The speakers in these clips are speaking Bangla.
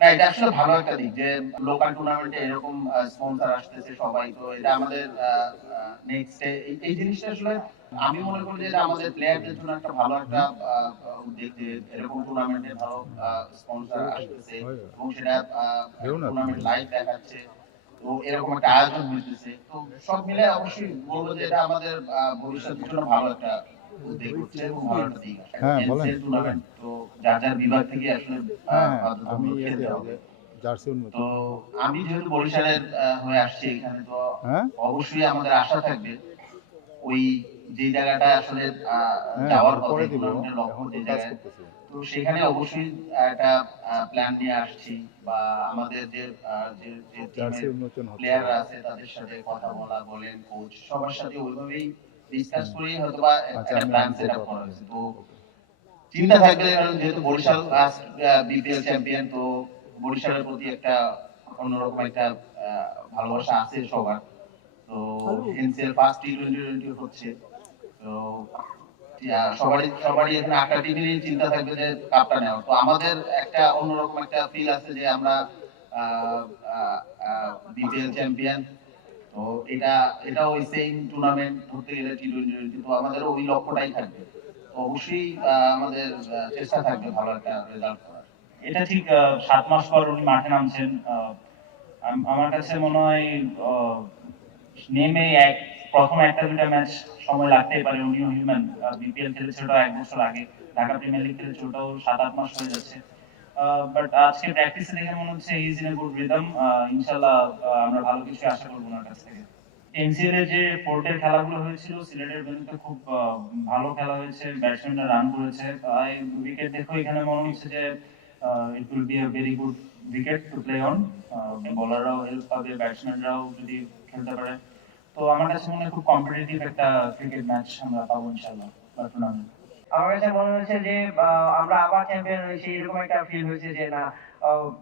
না এটা আসলে ভালো একটা দিক যে লোকাল টুর্নামেন্টে এরকম স্পন্সর আসতেছে সবাই তো এটা আমাদের নেক্সট এই জিনিসটা আসলে আমি মনে করি যে এটা আমাদের প্লেয়ারদের জন্য একটা ভালো একটা উদ্যোগ যে এরকম টুর্নামেন্টে ভালো স্পন্সর আসতেছে এবং সেটা টুর্নামেন্ট লাইভ দেখাচ্ছে। তো এরকম একটা আয়োজন হইতেছে। তো সব মিলে অবশ্যই বলব যে এটা আমাদের ভবিষ্যতের জন্য ভালো একটা উদ্যোগ হচ্ছে এবং ভালো একটা দিক। হ্যাঁ, টুর্নামেন্ট তো যার যার বিভাগ থেকে আসলে হ্যাঁ আমি খেলতে হবে। তো আমি যেহেতু বরিশালের হয়ে আসছি এখানে তো হ্যাঁ? অবশ্যই আমাদের আশা থাকবে ওই যে জায়গাটা আসলে হ্যাঁ যাওয়ার টুর্নামেন্টের লক্ষ্য যে তো জায়গায় তো সেখানে অবশ্যই একটা প্ল্যান নিয়ে আসছি বা আমাদের যে প্লেয়াররা আছে তাদের সাথে কথা বলা বলেন কোচ সবার সাথে ওইভাবেই ডিসকাস করেই হয়তো বা একটা প্ল্যান সেট আপ করা হয়েছে। তো চিন্তা থাকবে যেহেতু বরিশাল লাস্ট বিপিএল চ্যাম্পিয়ন তো বরিশালের প্রতি একটা অন্যরকম একটা ভালোবাসা আছে সবার। তো NCL first T twenty twenty হচ্ছে। তো সবারই সবারই এখানে আটটা টিমেরই চিন্তা থাকবে যে কাপটা নেওয়া। তো আমাদের একটা অন্যরকম একটা ফিল আছে যে আমরা বিপিএল চ্যাম্পিয়ন তো এটা এটা ওই সেম টুর্নামেন্ট ধরতে গেলে টি টোয়েন্টি টোয়েন্টি তো আমাদের ওই লক্ষ্যটাই থাকবে। অবশ্যই আমাদের চেষ্টা থাকবে ভালো একটা রেজাল্ট করার। এটা ঠিক সাত মাস পর উনি মাঠে নামছেন। আমার কাছে মনে হয় নেমে এক প্রথম একটা দুটা ম্যাচ সময় লাগতেই পারে। উনিও হিউম্যান বিপিএল খেলেছে ওটা এক বছর আগে। ঢাকা প্রিমিয়ার লিগ খেলেছে ওটাও সাত, আট মাস হয়ে যাচ্ছে। বাট আজকে প্র্যাকটিসে দেখে মনে হচ্ছে is in a good rhythm ইনশাল্লাহ আমরা ভালো কিছু আশা করব ওনার কাছ থেকে। এনসিএল এর যে ফোর্টের খেলাগুলো হয়েছিল, সিলেটের বিরুদ্ধে খুব ভালো খেলা হয়েছে। ব্যাটসম্যানরা রান করেছে। তাই উইকেট দেখো এখানে মনে হচ্ছে যে it will be a very good wicket to play on বোলাররাও help পাবে ব্যাটসম্যানরাও যদি খেলতে পারে। তো আমার কাছে মনে হয় খুব কম্পিটিটিভ একটা ক্রিকেট ম্যাচ আমরা পাবো ইনশাল্লাহ বা টুর্নামেন্ট আমার কাছে মনে হচ্ছে যে আমরা আবার চ্যাম্পিয়ন হয়েছি এরকম একটা ফিল হয়েছে যে না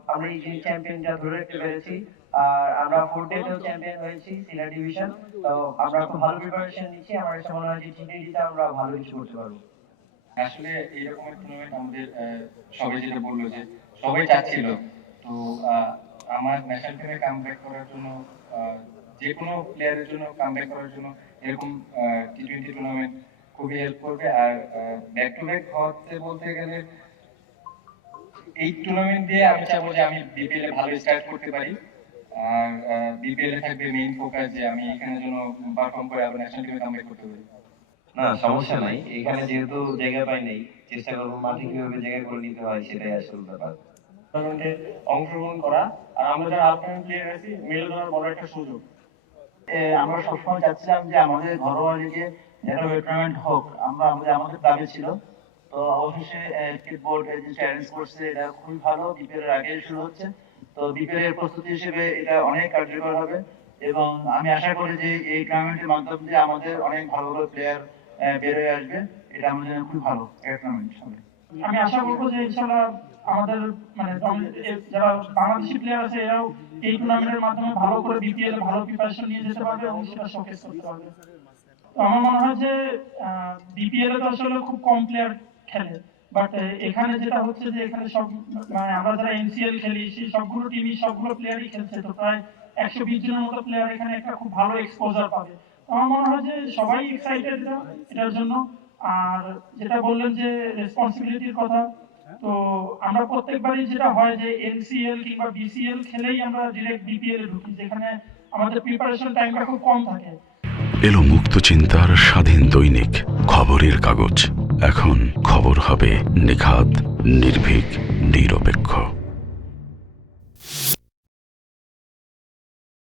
আমরা এই চ্যাম্পিয়নটা ধরে রাখতে পেরেছি আর আমরা ফোর ডেতেও চ্যাম্পিয়ন হয়েছি সিনিয়র ডিভিশন তো আমরা খুব ভালো প্রিপারেশন নিচ্ছি। আমার কাছে মনে হয় যে টি টোয়েন্টিতে আমরা ভালো কিছু করতে পারব। আসলে এইরকম একটা টুর্নামেন্ট আমাদের সবাই যেটা বলল যে সবাই চাচ্ছিল তো আহ, আমার ন্যাশনাল টিমে কাম করার জন্য যে কোনো প্লেয়ারের জন্য কাম করার জন্য এরকম টি টোয়েন্টি টুর্নামেন্ট খুবই হেল্প করবে। আর ব্যাক টু ব্যাক হতে বলতে গেলে এই টুর্নামেন্ট দিয়ে আমি চাবো যে আমি বিপিএল এ ভালো স্টার্ট করতে পারি। আর বিপিএল এ থাকবে মেইন ফোকাস যে আমি এখানে যেন পারফর্ম করে আবার ন্যাশনাল টিমে কাম করতে পারি। না সমস্যা নাই। এখানে যেহেতু জায়গা পাই নাই চেষ্টা করব মাঠে কীভাবে জায়গা করে নিতে হয় সেটাই আসল ব্যাপার। টুর্নামেন্টে অংশগ্রহণ করা আর আমরা যারা আলপেন প্লেয়ার আছি মিলে দেওয়ার বড় একটা সুযোগ। আমরা সবসময় চাচ্ছিলাম যে আমাদের ঘরোয়া লিগে একটা টুর্নামেন্ট হোক। আমরা আমাদের আমাদের দাবি ছিল। তো অবশেষে ক্রিকেট বোর্ড এই জিনিসটা করছে এটা খুবই ভালো। বিপিএল এর আগে শুরু হচ্ছে। তো বিপিএল এর প্রস্তুতি হিসেবে এটা অনেক কার্যকর হবে। এবং আমি আশা করি যে এই টুর্নামেন্টের মাধ্যম দিয়ে আমাদের অনেক ভালো ভালো প্লেয়ার বের হয়ে আসবে। এটা আমাদের জন্য খুব ভালো টুর্নামেন্ট হবে। আমি আশা করব যে ইনশাল্লাহ আমাদের মানে যারা বাংলাদেশি প্লেয়ার আছে, এরাও এই টুর্নামেন্টের মাধ্যমে ভালো করে বিপিএল এ ভালো প্রিপারেশন নিয়ে যেতে পারবে এবং সেটা শোকেস করতে পারবে। তো আমার মনে হয় যে বিপিএল এ তো আসলে খুব কম প্লেয়ার খেলে। বাট এখানে যেটা হচ্ছে যে, এখানে সব মানে আমরা যারা এনসিএল খেলি সেই সবগুলো টিমই সবগুলো প্লেয়ারই খেলছে। তো প্রায় একশো বিশ জনের মতো প্লেয়ার এখানে একটা খুব ভালো এক্সপোজার পাবে। আমার মনে হয় যে, সবাই এক্সাইটেড এটার জন্য। আর যেটা বললেন যে রেসপন্সিবিলিটির কথা তো আমরা প্রত্যেকবারই যেটা হয় যে এনসিএল কিংবা বিসিএল খেলেই আমরা ডিরেক্ট বিপিএল এ ঢুকি, যেখানে আমাদের প্রিপারেশন টাইমটা খুব কম থাকে। এলো মুক্ত চিন্তার স্বাধীন দৈনিক খবরের কাগজ। এখন খবর হবে নিখাত, নির্ভীক, নিরপেক্ষ।